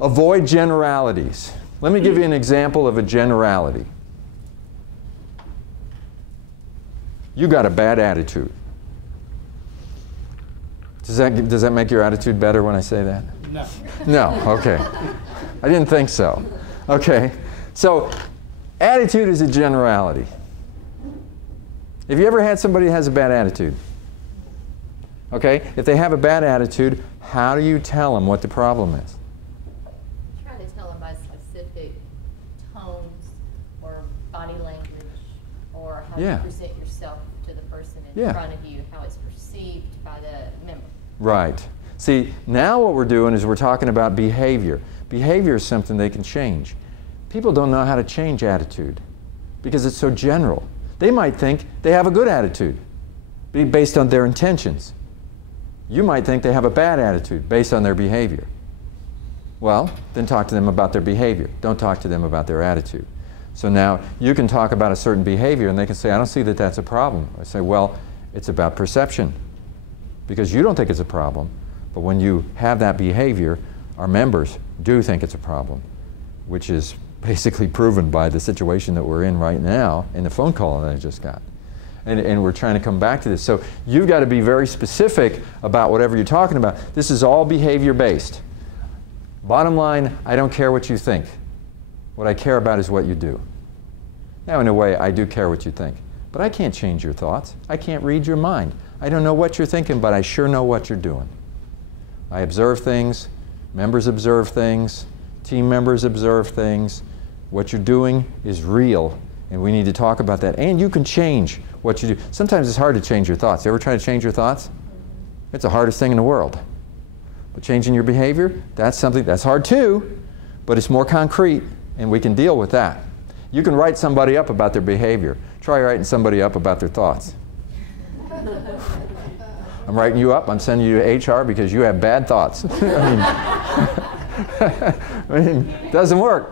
Avoid generalities. Let me give you an example of a generality. You got a bad attitude. Does that make your attitude better when I say that? No. No, okay. I didn't think so. Okay, so attitude is a generality. Have you ever had somebody who has a bad attitude? Okay, if they have a bad attitude, how do you tell them what the problem is? Try to tell them by specific tones or body language or how you present yourself to the person in front of you, how it's perceived by the member. Right. See, now what we're doing is we're talking about behavior. Behavior is something they can change. People don't know how to change attitude because it's so general. They might think they have a good attitude based on their intentions. You might think they have a bad attitude based on their behavior. Well, then talk to them about their behavior. Don't talk to them about their attitude. So now you can talk about a certain behavior and they can say, I don't see that that's a problem. I say, well, it's about perception because you don't think it's a problem. But when you have that behavior, our members do think it's a problem, which is basically proven by the situation that we're in right now in the phone call that I just got. And we're trying to come back to this. So you've got to be very specific about whatever you're talking about. This is all behavior-based. Bottom line, I don't care what you think. What I care about is what you do. Now, in a way, I do care what you think. But I can't change your thoughts. I can't read your mind. I don't know what you're thinking, but I sure know what you're doing. I observe things. Members observe things. Team members observe things. What you're doing is real, and we need to talk about that. And you can change what you do. Sometimes it's hard to change your thoughts. You ever try to change your thoughts? It's the hardest thing in the world. But changing your behavior, that's something that's hard too, but it's more concrete, and we can deal with that. You can write somebody up about their behavior. Try writing somebody up about their thoughts. I'm writing you up. I'm sending you to HR because you have bad thoughts. I mean, it doesn't work.